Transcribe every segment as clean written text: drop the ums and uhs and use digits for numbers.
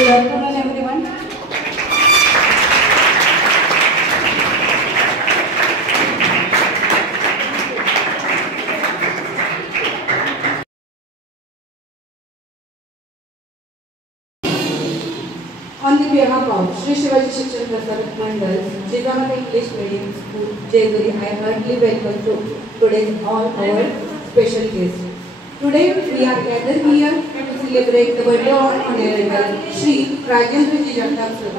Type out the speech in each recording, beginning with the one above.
Good afternoon, everyone. On the behalf of Shri Shivaji Shikshan Prasark Mandal, Jijamata English Medium School, Jayagari, I heartily welcome to today's all our special guests. Today we are gathered here to celebrate the birthday of Honorable Shri Rajendra Ji Jagtap sir.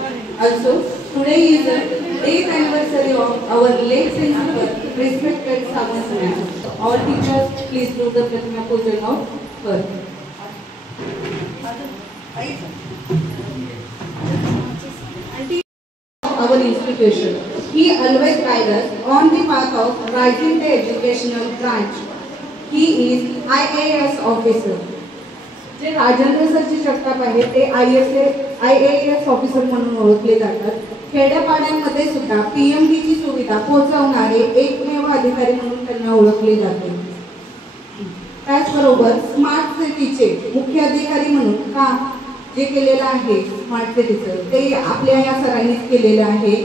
Also, today is the 8th anniversary of our late principal, respected Samant ma'am. All teachers, please do the Pratima Pujan of her. Our institution. He always guides us on the path of rising the educational branch. He is IAS officer. जे Rajendra sir जी जगताप आहेत ते IAS officer म्हणून ओळखले जातात. खेड्यापाड्यांमध्ये सुद्धा PMD ची सुविधा पोहोचवणारे एकमेव अधिकारी म्हणून त्यांना ओळखले जाते. त्याचबरोबर स्मार्ट सिटीचे मुख्य अधिकारी म्हणून काम जे केलेलं आहे स्मार्ट सिटीचं ते आपल्या या सरांनीच केलेलं आहे.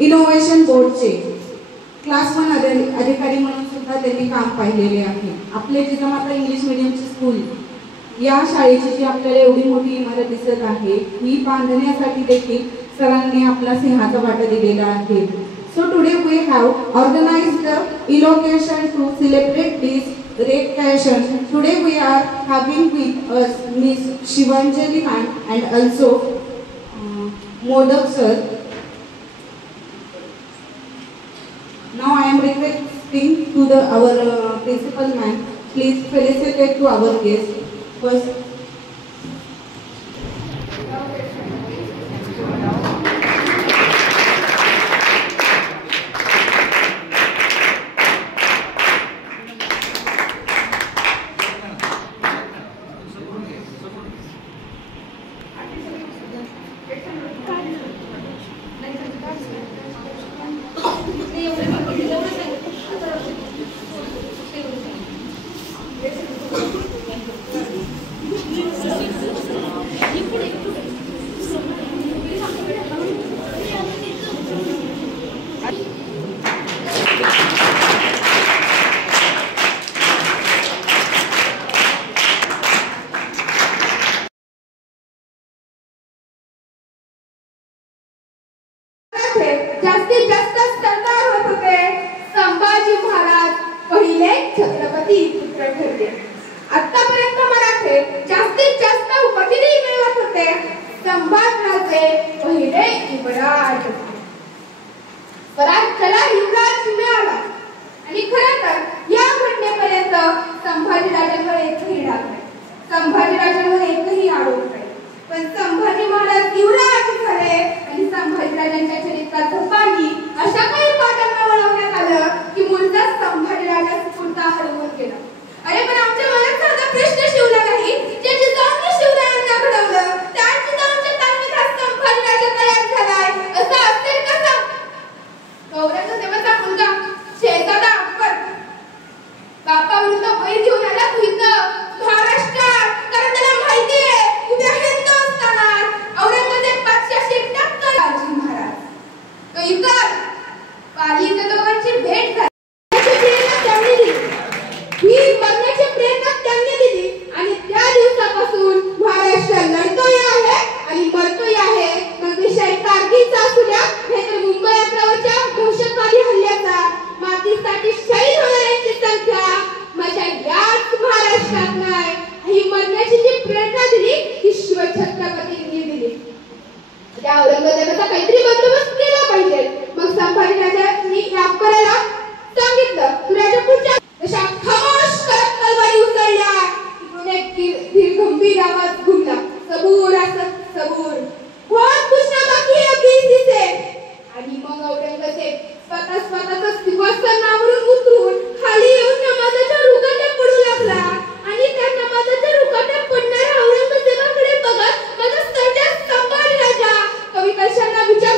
इनोव्हेशन बोर्डचे क्लास 1 अधिकारी म्हणून सुद्धा त्यांनी काम पाहिलेले आहे. आपले जिजामाता इंग्लिश मीडियमची स्कूल या शाळेची जी आपल्याला एवढी मोठी इमारत दिसत आहे ही बांधण्यासाठी देखील सरांनी आपला सिंहाचा वाटा दिलेला आहे. So today we have organized the elocution to celebrate this great occasion. Today we are having with us Miss Shivanjali ma'am and also Modak sir. Now I am requesting to our principal ma'am, please felicitate to our guest. First, जास्तीत जास्त सरदार होत होते. संभाजी महाराज पहिले छत्रपती पुत्र ठरले. आतापर्यंत मराठे जास्तीत जास्त उपाधी मिळवत होते. संभाजीराजे पहिले युवराज. स्वराज्याला युवराज मिळाला आणि खरं तर या घटनेपर्यंत संभाजीराजांवर एकही डाग नाही, संभाजीराजांवर एकही आरोप नाही. पण संभाजी महाराज युवराज झाले आणि संभाजीराजांच्या चरित्राचं पाणी अशा काही पाटांना वळवण्यात आलं की मुलगा संभाजीराजा पुरता हरवून गेला. अरे पण आमच्या मनात साधा प्रश्न शिवला नाही. जे जिजाऊंनी शिवरायांना घडवलं त्या जिजाऊंच्या तालमीत संभाजीराजा तयार झालाय असं असेल कसं? औरंगजेबाचा मुलगा शेजादा अकबर बापाविरुद्ध बैल घेऊन आला इथं महाराष्ट्रात. कारण त्याला माहिती आहे उद्या हिंदुस्थानात औरंगजेब बादशाहशी टक्कर. शिवाजी महाराज तो इतर पाली इथं दोघांची भेट झाली. त्यांनी दिली ही बघण्याची प्रेरणा त्यांनी दिली आणि त्या दिवसापासून महाराष्ट्र लढतोय आहे आणि मरतोय आहे. मग विषय कारगिलचा असू द्या नाहीतर मुंबई अकरावरच्या दहशतवादी हल्ल्याचा, मातीसाठी शहीद होणाऱ्यांची संख्या माझ्या याच महाराष्ट्रात नाही. ही मरण्याची जी प्रेरणा दिली ती शिवछत्रपतींनी दिली. त्या औरंगजेबाचा काहीतरी बंदोबस्त केला पाहिजे. मग संभाजीराजांनी अकबराला सांगितलं तू राजापूरच्या अशा खामोश करत तलवारी उचलल्या. एक गंभीर आवाज घुमला, सबूर असत सबूर, बहुत कुछ ना बाकी है अभी से. आणि मग औरंगजेब स्वतःच सिंहासनावरून उतरून खाली येऊन नमाजाच्या रुकाट्या पडू लागला. आणि त्या नमाजाच्या रुकाट्या पडणाऱ्या औरंगजेबाकडे बघत माझा सर्जा संभाजीराजा कवी कशांना विचार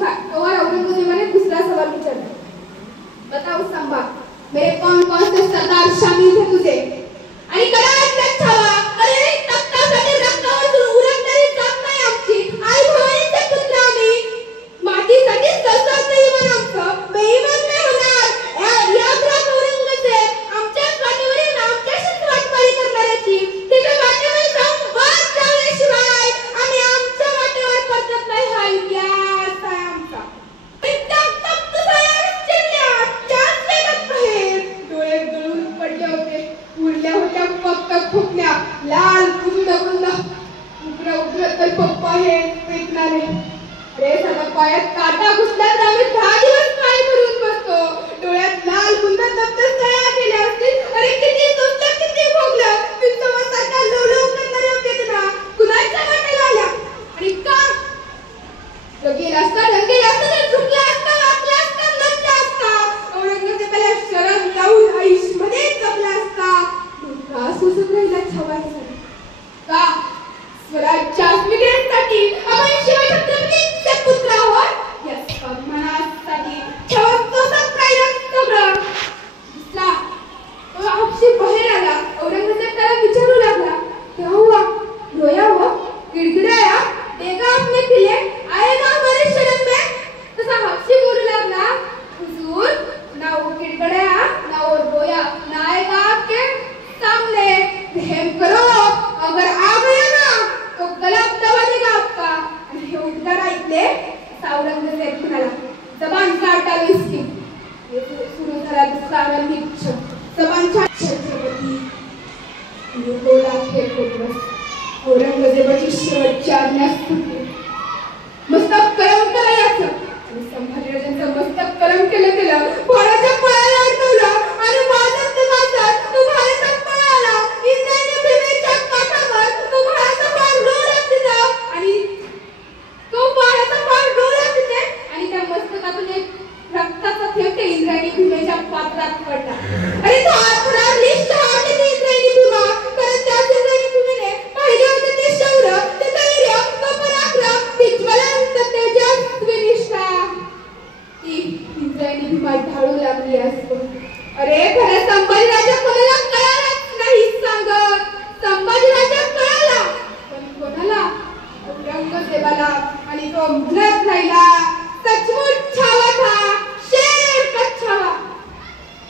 था और औरंगजेब ने दूसरा सवाल पूछा, बताओ संभा, मेरे कौन कौन से सरदार शामिल थे तुझे? आणि करायच लक्षावा, अरे तख्तासाठी रक्तावर उरकणारी जात नाही आमची, आई भवानीचे पुत्र आम्ही, मातीसाठी ससत नाही मन आमचं, बेईमान नाही होणार. या ग्राम औरंगजेब आमच्याच वाटेवरील आमच्याशीच वाटमारी करणाऱ्याची, तिच्या वाटेवर जाऊन वाद लावल्याशिवाय आम्ही आमच्या वाटेवर पडत नाही. हा इतिहास आहे आमचा. डोळे गळून पडले होते, उरल्या होत्या फक्त फुकल्या लाल कुंद उग्र उग्र तर पप्पा हे पेटणारे. अरे सगळ्या पायात काटा घुसला तर आम्ही 10 दिवस पाय भरून बसतो. डोळ्यात लाल कुंद तप्तच तयार केले असतील. अरे किती सुस्त, किती भोगलं, पिंचवासारख्या लवलव करणाऱ्या वेदना कुणाच्या वाटेला आल्या. आणि का गेला असता रंगेला असता तर झुकला असता, वाकला असता, नटला असता. औरंगजेबाला शरण जाऊन आयुष्यमध्ये जगला असता. का सुसत राहिला छवायचा का? स्वराज्य अस्मितेसाठी आपण शिवछत्रपतींचे पुत्र आहोत या स्वाभिमानासाठी ठेवतोसच राहिलं सगळं. दिसला तो आपशी बाहेर आला. औरंगजेब त्याला विचारू लागला, क्या हुआ? रोया हो, गिड़गिड़ाया, देखा आपने किले, आएगा हमारे शरण में? तसा हफ्सी बोलू लागला, हुजूर ना वो गिड़गिड़ाया ना वो रोया, ना आएगा आपके सामने. रहम करो, अगर आ गया ना तो गला दबा देगा आपका. आणि हे उद्गार ऐकले औरंगजेब म्हणाला, जबान काट डालो इसकी. सुरू झाला दुसरा रणनीत जबान छत्रपती बोला हे कोण. औरंगजेबाची शेवटची आज्ञा सुटली. मस्तक कलम करायचं आणि संभाजीराजांचं मस्तक कलम केलं. फळाच्या फळाला अडकवलं आणि वाजत तो भाल्याचा पळाला. इंद्रायणी भीमेच्या काठावर तो भाल्याचा पाय डोळ्यात दिला आणि तो भाल्याचा पाय डोळ्यात दिले आणि त्या मस्तकातून एक रक्ताचा थेंब त्या इंद्रायणी भीमेच्या पात्रात पडला. आणि तो आत्मराली शहाणे ती इंद्रायणी भीमा, कारण त्याच इंद्रायणी भीमेने पाहिले होते ते शौर्य, ते धैर्य, तो पराक्रम, ती ज्वलंत तेजस्वी निष्ठा. ती इंद्रायणी भीमा ढाळू लागली असतो. अरे खरं संभाजीराजा कोणाला कळालाच नाही सांगत. संभाजीराजा कळाला पण कोणाला? औरंगजेबाला. आणि तो म्हणत राहिला, सचमुच छावा था, शेर का छावा.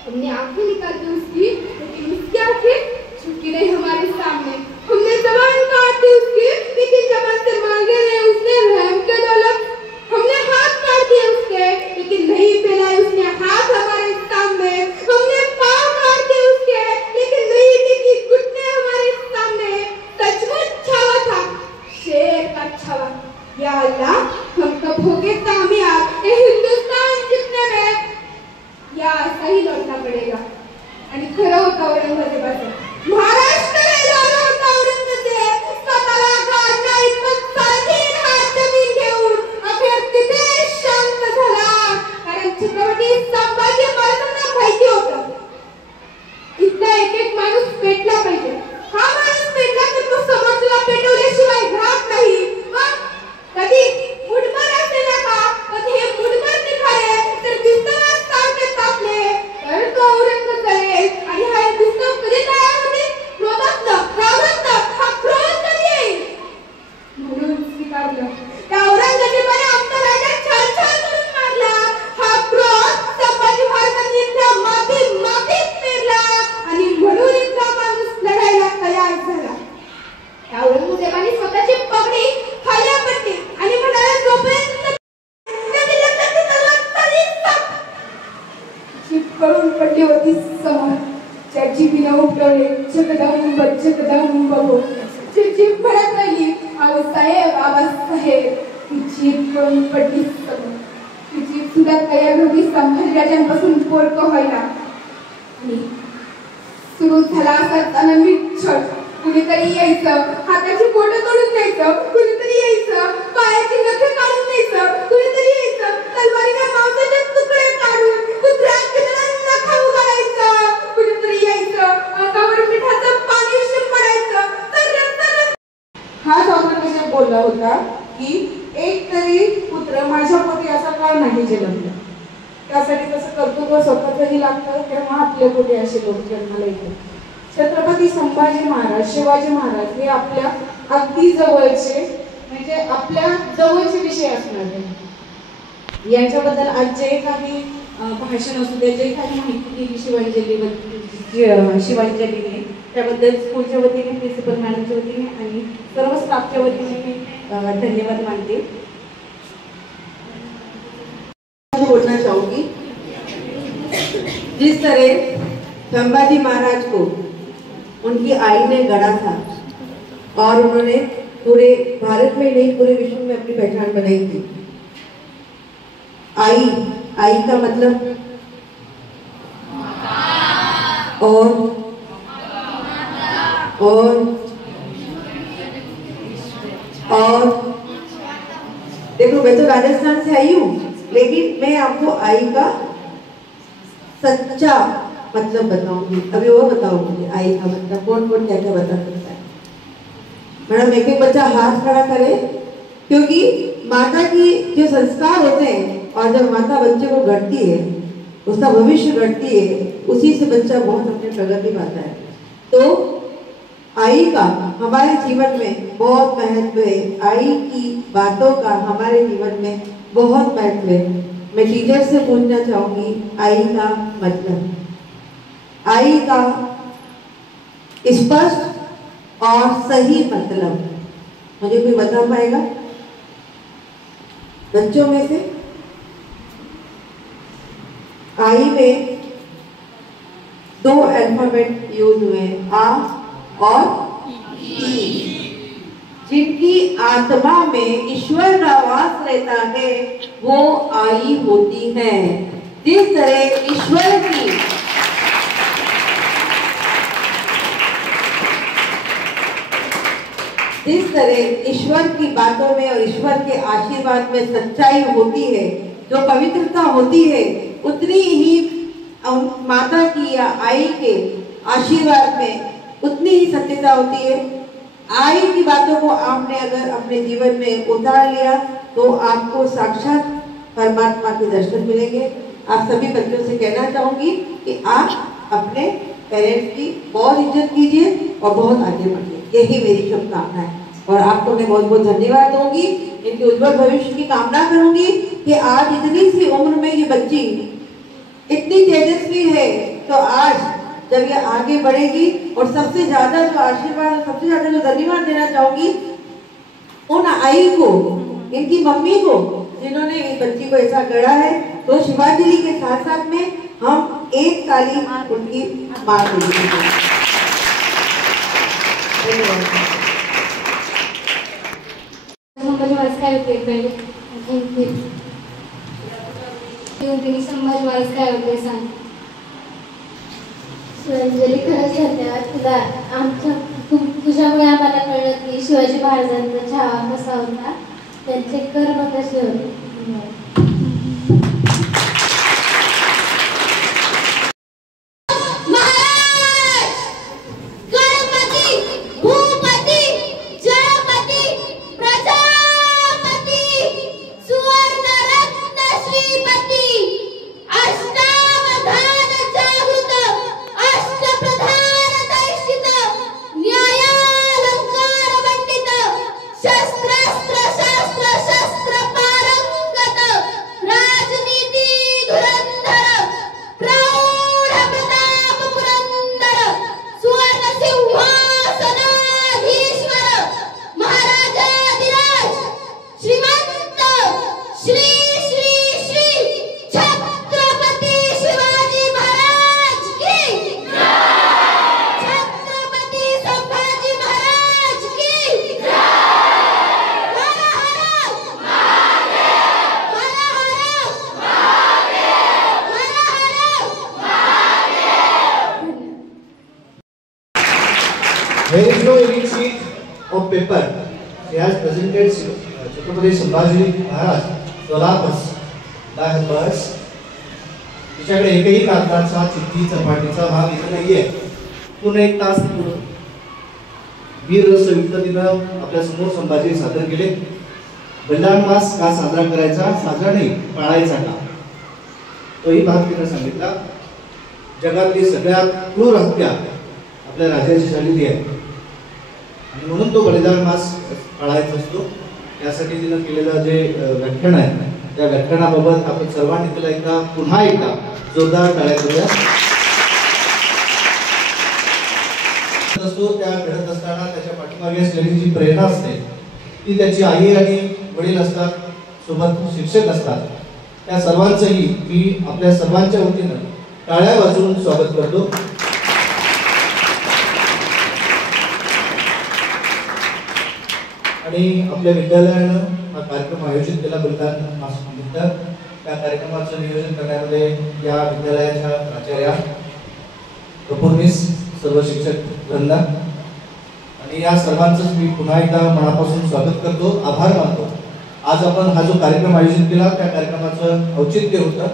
हमने आंखें निकाली उसकी, लेकिन उसकी आंखें झुकी नहीं हमारे सामने. हमने जबान काट दी उसकी, लेकिन जबान से मांगे नहीं उसने रहम के दौलत. हमने हाथ काट दिए उसके, लेकिन नहीं फैलाए उसने हाथ हमारे सामने. हमने पाँव काट दिए उसके, लेकिन नहीं टिकी घुटने हमारे सामने. सचमुच छावा था, शेर का छावा. या अल्लाह, हम कब होंगे कामयाब ये हिंदुस्तान जीतने में? या सही लौटना पड़ेगा. आणि खरं होतं औरंगजेबाचं. महाराष्ट्र लढला होता औरंगजेब. स्वतःला गाडला इतकं स्वाधीन हात जमीन घेऊन अखेर तिथे शांत झाला. कारण छत्रपती संभाजी महाराजांना माहिती होतं इथला एक एक माणूस पेटला पाहिजे. हा माणूस पेटला तर तो समोरच्याला पेटवल्याशिवाय राहत नाही. मग कधी मुठभर असे नका, पण हे मुठभर निघाले तर दिसतानाच सारखे तापले तर तो औरंगजेब. आणि हा दिसतं कधी तयार होते? क्रोधातनं, क्रोधातनं. हा क्रोध कधी येईल? म्हणून स्वीकारलं. त्या औरंगजेबाने आमचा राजा छान छान करून मारला. हा क्रोध संभाजी महाराजांनी त्या मातीत पेरला आणि म्हणून इतका माणूस लढायला तयार झाला. त्या औरंगजेबाने स्वतःची पगडी खाली पडली आणि म्हणाला, जोपर्यंत करून पडली होती समोर. ज्याची बिना उठवले जगदंब जगदंब हो. जी जीभ म्हणत राहिली, आऊसाहेब आबासाहेब. ती जीभ करून पडली समोर. ती जीभ सुद्धा तयार होती संभाजीराजांपासून पोरकं व्हायला. आणि सुरू झाला असा अनन्वित छळ. कुणीतरी यायचं, हाताची बोटं तोडून न्यायचं, कुणीतरी यायचं, पायाची नखे काढून न्यायचं, कुणीतरी यायचं, तलवारीने मांसाचे तुकडे काढून कुत्र्या किनाऱ्यांना खाऊ घालायचं, कुणीतरी यायचं, अंगावर मिठाचं पाणी शिंपडायचं. हाच औरंगजेब बोलला होता की एक तरी पुत्र माझ्या पोटी असा नाही जन्मलं. त्यासाठी तसं कर्तृत्व स्वतःचंही लागतं, तेव्हा आपल्या पुढे असे लोक जन्माला येतात. छत्रपती संभाजी महाराज, शिवाजी महाराज हे आपल्या अगदी जवळचे, म्हणजे आपल्या जवळचे विषय असणार आहे. यांच्याबद्दल आज जे काही भाषण असू दे, जे काही माहिती दिली शिवांजलीने, त्याबद्दल स्कूलच्या वतीने, प्रिन्सिपल मॅडमच्या वतीने आणि सर्व स्टाफच्या वतीने मी धन्यवाद मानते. बोलना चाहूंगी, जिस तरह संभाजी महाराज को उनकी आई ने गढ़ा था और उन्होंने पूरे भारत में नहीं पूरे विश्व में अपनी पहचान बनाई थी. आई का मतलब और देखो, मैं तो राजस्थान से आई हूँ, लेकिन मैं आपको आई का सच्चा मतलब बताऊंगी. अभी वो बताऊंगी आई का मतलब. कौन कौन क्या क्या बता सकता है? मैडम, एक बच्चा हाथ खड़ा करे, क्योंकि माता की जो संस्कार होते हैं और जब माता बच्चे को गढ़ती है, उसका भविष्य गढ़ती है, उसी से बच्चा बहुत अपनी प्रगति पाता है. तो आई का हमारे जीवन में बहुत महत्व है. आई की बातों का हमारे जीवन में बहुत महत्व है. मैं टीचर से पूछना चाहूंगी, आई का मतलब, आई का स्पष्ट और सही मतलब मुझे कोई बता पाएगा बच्चों में से? आई में 2 अल्फाबेट यूज हुए, आ और ई. जिनकी आत्मा में ईश्वर का वास रहता है वो आई होती है. जिस तरह ईश्वर की बातों में और ईश्वर के आशीर्वाद में सच्चाई होती है, जो पवित्रता होती है, उतनी ही माता की या आई के आशीर्वाद में उतनी ही सत्यता होती है. आई की बातों को आपने अगर अपने जीवन में उतार लिया तो आपको साक्षात परमात्मा के दर्शन मिलेंगे. आप सभी बच्चों से कहना चाहूंगी कि आप अपने पेरेंट्स की बहुत इज्जत कीजिए और बहुत आगे बढ़िए. यही मेरी शुभकामना है और आपको मैं बहुत बहुत धन्यवाद दूंगी. इनके उज्जवल भविष्य की कामना करूंगी कि आज इतनी सी उम्र में ये बच्ची इतनी तेजस्वी है, तो आज जब ये आगे बढ़ेगी, और सबसे ज्यादा जो आशीर्वाद, सबसे ज्यादा जो धन्यवाद देना चाहूंगी उन आई को, इनकी मम्मी को, जिन्होंने इस बच्ची को ऐसा गढ़ा है. तो शिवांजलि के साथ साथ में हम एक ताली उनकी मार देंगे. संभाजी महाराज काय होते पहिले संभाजी महाराज काय होते सांग. शिवांजली, खरंच धन्यवाद तुला. तुझ्यामुळे आम्हाला कळलं की शिवाजी महाराजांचा छावा कसा होता, त्यांचे कर्म कसे होते. There is no any sheet of paper. He has presented Chhatrapati Sambhaji Maharaj Solapus by her birds. तिच्याकडे एकही कागदाचा चिठ्ठी चपाटीचा भाग इथे नाहीये. पूर्ण 1 तास वीर रस युक्त तिनं आपल्या समोर संभाजी सादर केले. बलिदान मास का साजरा करायचा, साजरा नाही पाळायचा का, तोही भाग तिने सांगितला. जगातली सगळ्यात क्रूर हत्या आपल्या राजाची झालेली आहे आणि म्हणून तो बलिदान मास पाळायचा असतो. यासाठी तिनं केलेलं जे व्याख्यान आहे त्या व्याख्यानाबाबत आपण सर्वांनी तिला एकदा पुन्हा एकदा जोरदार टाळ्या करूया. त्या घडत असताना त्याच्या पाठीमागे असलेली जी प्रेरणा असते ती त्याची आई आणि वडील असतात, सोबत शिक्षक असतात. त्या सर्वांचंही मी आपल्या सर्वांच्या वतीनं टाळ्या वाजवून स्वागत करतो. आणि आपल्या विद्यालयानं हा कार्यक्रम आयोजित केला बलिदान मासानिमित्त. त्या कार्यक्रमाचं नियोजन करण्यामध्ये या विद्यालयाच्या प्राचार्या कपूर मिस, सर्व शिक्षक वृंद आणि या सर्वांचंच मी पुन्हा एकदा मनापासून स्वागत करतो, आभार मानतो. आज आपण हा जो कार्यक्रम आयोजित केला त्या कार्यक्रमाचं औचित्य होतं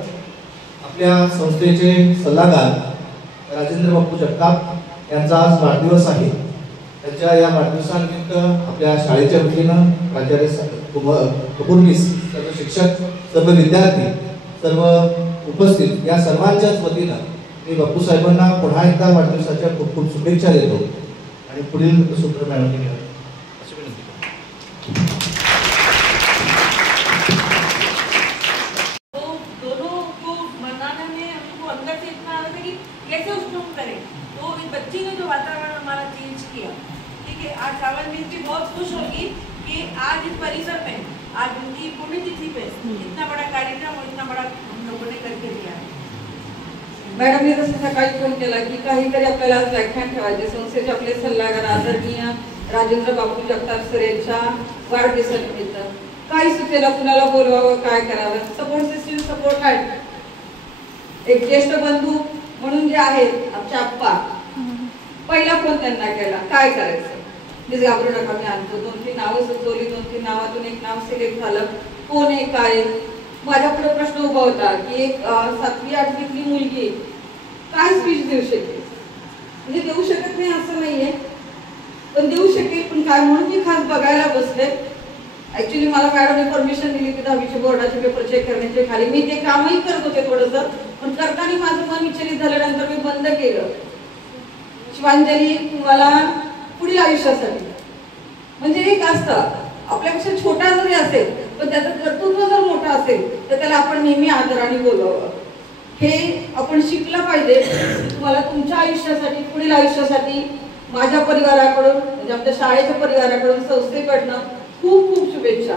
आपल्या संस्थेचे सल्लागार राजेंद्र बापू जगताप यांचा आज वाढदिवस आहे. त्यांच्या या वाढदिवसानिमित्त आपल्या शाळेच्या वतीनं प्राचार्य कपूर मिस, सर्व शिक्षक, सर्व विद्यार्थी, सर्व उपस्थित या सर्वांच्याच वतीनं मी बापू साहेबांना पुन्हा एकदा वाढदिवसाच्या खूप खूप शुभेच्छा देतो आणि पुढील सूत्र मॅडमने घ्यावे अशी विनंती करतो. दोनों को मनाने में हमको अंदर से इतना आ रहा था कि कैसे उसको हम करें. तो इस बच्ची ने जो वातावरण हमारा चेंज किया, ठीक है. आज सावन मिस भी बहुत खुश होगी कि आज इस परिसर में आज उनकी पुण्यतिथि पे इतना बड़ा कार्यक्रम और इतना बड़ा हम लोगों ने करके दिया है. मॅडमने तसं सकाळी फोन केला की काहीतरी आपल्याला आज व्याख्यान ठेवायचे. संस्थेचे आपले सल्लागार आदरणीय राजेंद्र बापू जगताप सर यांच्या वाढदिवसानिमित्त काही सुचेला, कुणाला बोलवावं, काय करावं. सपोर्ट सिस्टम सपोर्ट आहे. एक ज्येष्ठ बंधू म्हणून जे आहेत आमच्या आप्पा, पहिला फोन त्यांना केला, काय करायचं. मी घाबरू नका, मी आणतो. 2-3 नावं सुचवली, 2-3 नावातून एक नाव सिलेक्ट झालं. कोण आहे, काय. माझ्या पुढे प्रश्न उभा होता की एक 7वी-8वीतली मुलगी काय स्पीच देऊ शकेल. म्हणजे देऊ शकत नाही असं नाहीये, पण देऊ शकेल. पण काय म्हणून मी खास बघायला बसले. ऍक्च्युली मला मॅडमने परमिशन दिली की 10वीचे बोर्डाचे पेपर चेक करण्याचे. खाली मी ते कामही करत होते थोडंसं, पण करताना माझं मन विचलित झाल्यानंतर मी बंद केलं. शिवांजली तुम्हाला पुढील आयुष्यासाठी, म्हणजे एक असतं आपल्यापेक्षा छोटा जरी असेल पण त्याचं कर्तृत्व जर मोठं असेल तर त्याला आपण नेहमी आदराने बोलावं. हे आपण शिकलं पाहिजे. तुम्हाला तुमच्या आयुष्यासाठी, पुढील आयुष्यासाठी माझ्या परिवाराकडून, म्हणजे आपल्या शाळेच्या परिवाराकडून, संस्थेकडनं खूप खूप शुभेच्छा.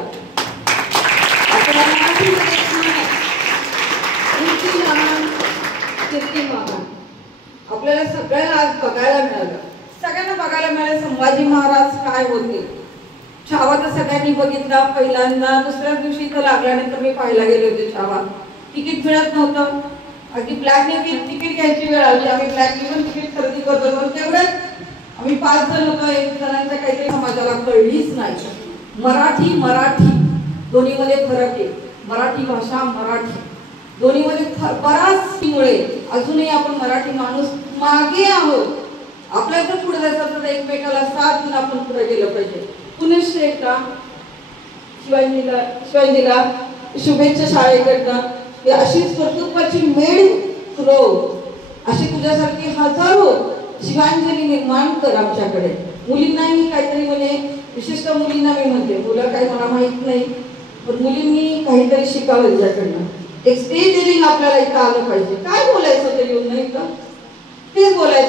आपल्याला सगळ्याला आज बघायला मिळालं, सगळ्यांना बघायला मिळालं संभाजी महाराज काय होते. छावा तर सगळ्यांनी बघितला पहिल्यांदा. दुसऱ्या दिवशी इथं लागल्यानंतर मी पाहायला गेले होते छावा. तिकीट मिळत नव्हतं, अगदी ब्लॅकने तिकीट घ्यायची वेळ आली. आम्ही ब्लॅकने पण तिकीट खरेदी करतो, पण तेवढ्यात आम्ही 5 जण होतो. 1 जणांच्या काहीतरी समाजाला कळलीच नाही. मराठी दोन्हीमध्ये फरक आहे. मराठी भाषा, मराठी दोन्हीमध्ये बराचमुळे अजूनही आपण मराठी माणूस मागे आहोत. आपल्याला जर पुढे जायचं तर एकमेकाला साथ देऊन आपण पुढे गेलं पाहिजे. पुनश्च एकदा शिवाजीला शुभेच्छा शाळेकडनं. अशीच कर्तृत्वाची मेळ तुलो, अशी तुझ्यासारखी हजारो शिवांजली निर्माण कर आमच्याकडे. मुलींनाही काहीतरी, म्हणजे विशेषतः मुलींना मी म्हणते, मुलं काही मला माहित नाही, पण मुलींनी काहीतरी शिकावं तिच्याकडनं. एक स्टेज रिंग आपल्याला इथं आलं पाहिजे. काय बोलायचं ते येऊन नाही का, तेच बोलायचं.